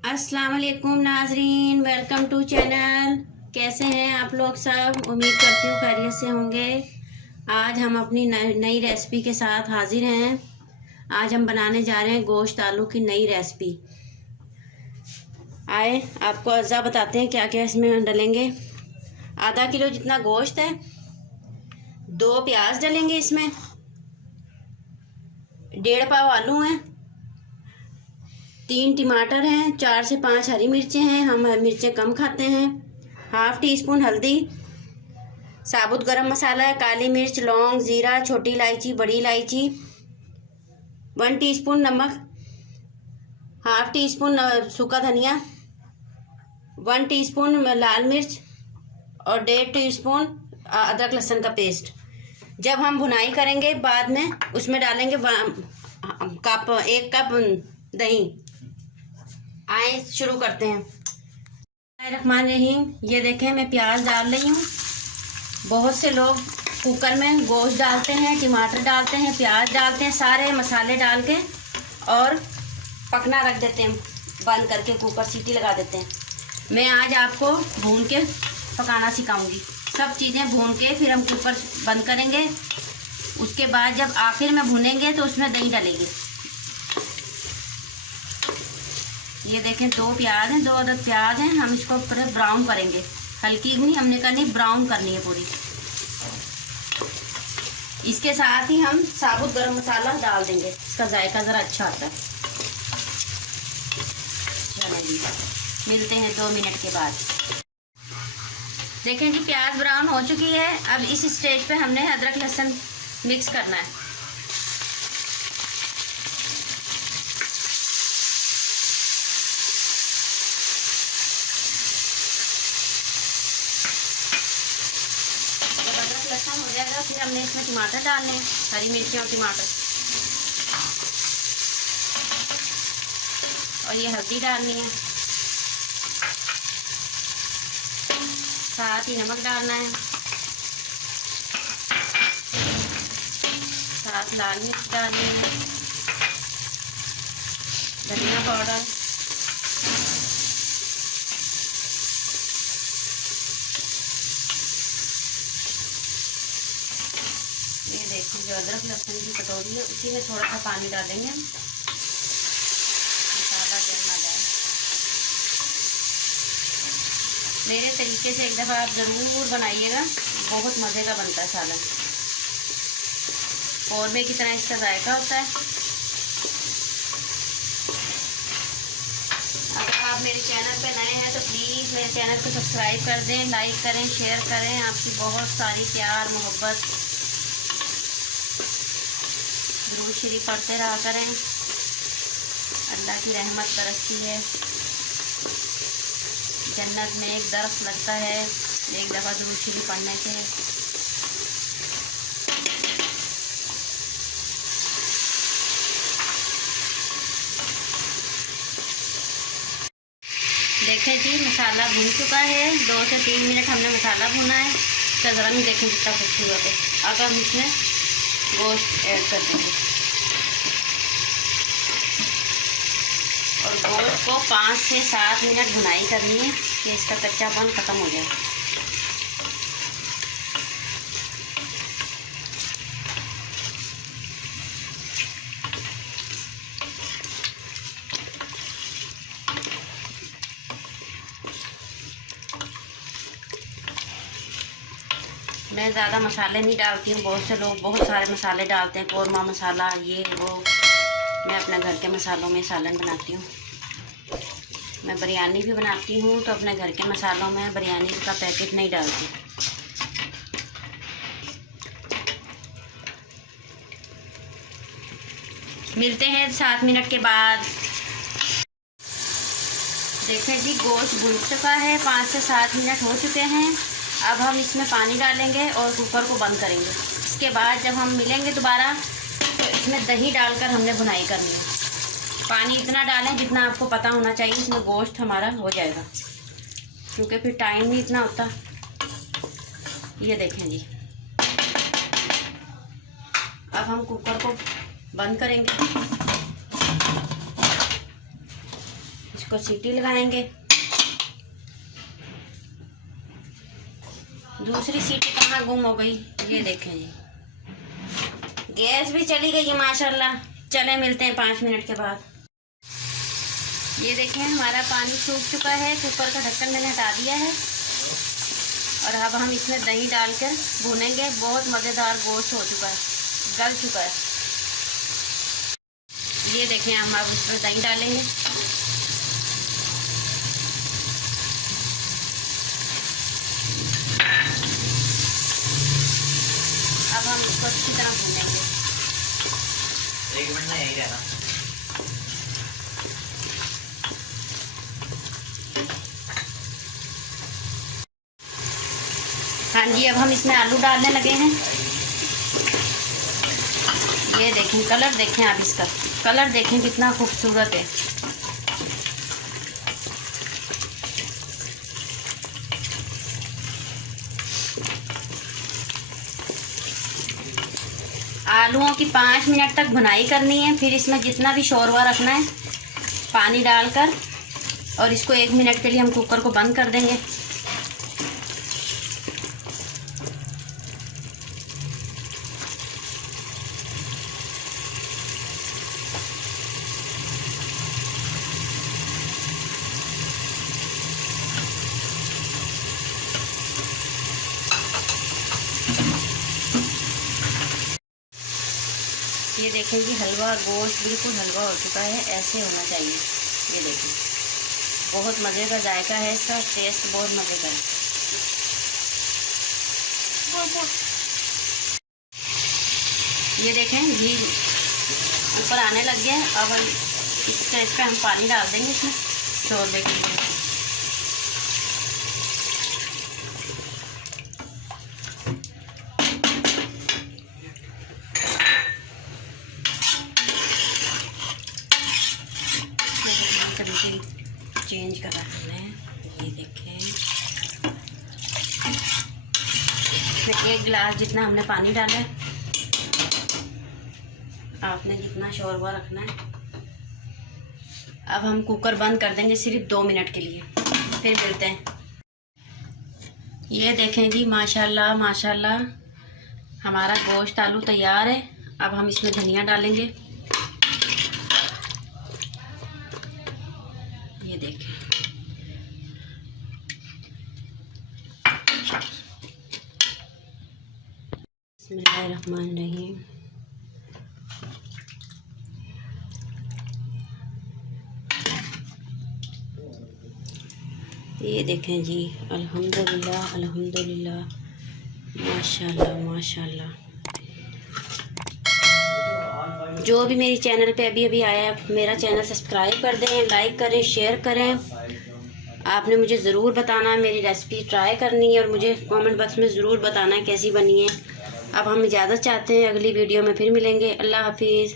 अस्सलाम वालेकुम नाजरीन, वेलकम टू चैनल। कैसे हैं आप लोग सब? उम्मीद करती हूँ खैरियत से होंगे। आज हम अपनी नई रेसिपी के साथ हाजिर हैं। आज हम बनाने जा रहे हैं गोश्त आलू की नई रेसिपी। आए आपको अज़ा बताते हैं क्या क्या इसमें डलेंगे। आधा किलो जितना गोश्त है, 2 प्याज डलेंगे इसमें, 1.5 पाव आलू हैं, 3 टमाटर हैं, 4 से 5 हरी मिर्चें हैं, हम मिर्चें कम खाते हैं, ½ टीस्पून हल्दी, साबुत गरम मसाला है, काली मिर्च, लौंग, ज़ीरा, छोटी इलायची, बड़ी इलायची, 1 टीस्पून नमक, ½ टीस्पून सूखा धनिया, 1 टीस्पून लाल मिर्च और 1.5 टीस्पून अदरक लहसुन का पेस्ट। जब हम भुनाई करेंगे बाद में उसमें डालेंगे 1 कप दही। आए शुरू करते हैं। रहमान रहीम। ये देखें मैं प्याज डाल रही हूँ। बहुत से लोग कुकर में गोश्त डालते हैं, टमाटर डालते हैं, प्याज डालते हैं, सारे मसाले डाल के और पकना रख देते हैं, बंद करके कुकर सीटी लगा देते हैं। मैं आज आपको भून के पकाना सिखाऊंगी। सब चीज़ें भून के फिर हम कुकर बंद करेंगे। उसके बाद जब आखिर में भुनेंगे तो उसमें दही डलेगी। ये देखें 2 प्याज हैं, 2 अदद प्याज हैं। हम इसको पूरा ब्राउन करेंगे, हल्की नहीं हमने करनी, ब्राउन करनी है पूरी। इसके साथ ही हम साबुत गरम मसाला डाल देंगे, इसका जायका ज़रा अच्छा आता है। चलिए मिलते हैं 2 मिनट के बाद। देखें जी प्याज ब्राउन हो चुकी है। अब इस स्टेज पे हमने अदरक लहसुन मिक्स करना है। लहसुन हो जाएगा फिर हमने इसमें टमाटर डालने हैं, हरी मिर्ची और टमाटर, और ये हल्दी डालनी है, साथ ही नमक डालना है, साथ लाल मिर्च डालनी है, धनिया पाउडर, देखिए जो अदरक लहसुन की कटोरी है उसी में थोड़ा सा पानी डालेंगे हम, मसाला जल ना जाए। मेरे तरीके से एक दफ़ा आप ज़रूर बनाइएगा, बहुत मज़े का बनता है सालन। कौरमे की तरह इसका जायका होता है। अगर आप मेरे चैनल पे नए हैं तो प्लीज़ मेरे चैनल को सब्सक्राइब कर दें, लाइक करें, शेयर करें। आपकी बहुत सारी प्यार मोहब्बत, दुरूद शरीफ पढ़ते रहा करें। अल्लाह की रहमत बरसती है। जन्नत में एक दरख्त लगता है एक दफ़ा दुरूद शरीफ पढ़ने से। देखें जी मसाला भून चुका है। 2 से 3 मिनट हमने मसाला भुना है। तो ज़रा नहीं देखें कितना खूबसूरत है। अब हम इसमें गोश्त ऐड कर देंगे और गोश्त को 5 से 7 मिनट भुनाई करनी है कि इसका कच्चापन ख़त्म हो जाए। मैं ज़्यादा मसाले नहीं डालती हूँ। बहुत से लोग बहुत सारे मसाले डालते हैं, कौरमा मसाला, ये वो। मैं अपने घर के मसालों में सालन बनाती हूँ। मैं बिरयानी भी बनाती हूँ तो अपने घर के मसालों में बिरयानी का पैकेट नहीं डालती। मिलते हैं 7 मिनट के बाद। देखें जी गोश्त भुन चुका है, 5 से 7 मिनट हो चुके हैं। अब हम इसमें पानी डालेंगे और कुकर को बंद करेंगे। इसके बाद जब हम मिलेंगे दोबारा तो इसमें दही डालकर हमने भुनाई करनी है। पानी इतना डालें जितना आपको पता होना चाहिए, इसमें गोश्त हमारा हो जाएगा, क्योंकि फिर टाइम नहीं इतना होता। ये देखें जी अब हम कुकर को बंद करेंगे। को सीटी लगाएंगे। दूसरी सीटी कहाँ गुम हो गई, ये देखें जी। गैस भी चली गई है माशाल्लाह। चले मिलते हैं 5 मिनट के बाद। ये देखें हमारा पानी सूख चुका है, कुकर का ढक्कन मैंने हटा दिया है और अब हम इसमें दही डालकर भूनेंगे। बहुत मज़ेदार गोश्त हो चुका है, गल चुका है। ये देखें हम अब इसमें दही डालेंगे। अब हम इसको अच्छी तरह भूनेंगे। 1 मिनट में यही रहना। हाँ जी, अब हम इसमें आलू डालने लगे हैं। ये देखें कलर, देखें आप इसका कलर देखें कितना खूबसूरत है। आलूओं की 5 मिनट तक भुनाई करनी है। फिर इसमें जितना भी शोरबा रखना है पानी डालकर, और इसको 1 मिनट के लिए हम कुकर को बंद कर देंगे। ये देखें कि हलवा गोश्त बिल्कुल हलवा हो चुका है, ऐसे होना चाहिए। ये देखें बहुत मज़े का जायका है इसका, टेस्ट बहुत मज़े का है। ये देखें घी ऊपर आने लग गया है। अब इसका हम पानी डाल देंगे इसमें शोरबे के लिए। चेंज कर रहे हैं। ये देखें इसमें 1 गिलास जितना हमने पानी डाला है। आपने जितना शोरबा रखना है। अब हम कुकर बंद कर देंगे सिर्फ 2 मिनट के लिए, फिर मिलते हैं। ये देखें जी माशाल्लाह माशाल्लाह हमारा गोश्त आलू तैयार है। अब हम इसमें धनिया डालेंगे। ये देखें बिस्मिल्लाहिर्रहमानिर्रहीम। ये देखें जी अल्हम्दुलिल्लाह अल्हम्दुलिल्लाह माशाल्लाह माशाल्लाह। जो भी मेरी चैनल पे अभी अभी आया है मेरा चैनल सब्सक्राइब कर दें, लाइक करें, शेयर करें। आपने मुझे ज़रूर बताना है, मेरी रेसिपी ट्राई करनी है और मुझे कमेंट बॉक्स में ज़रूर बताना है कैसी बनी है। अब हम इजाज़त चाहते हैं, अगली वीडियो में फिर मिलेंगे। अल्लाह हाफिज़।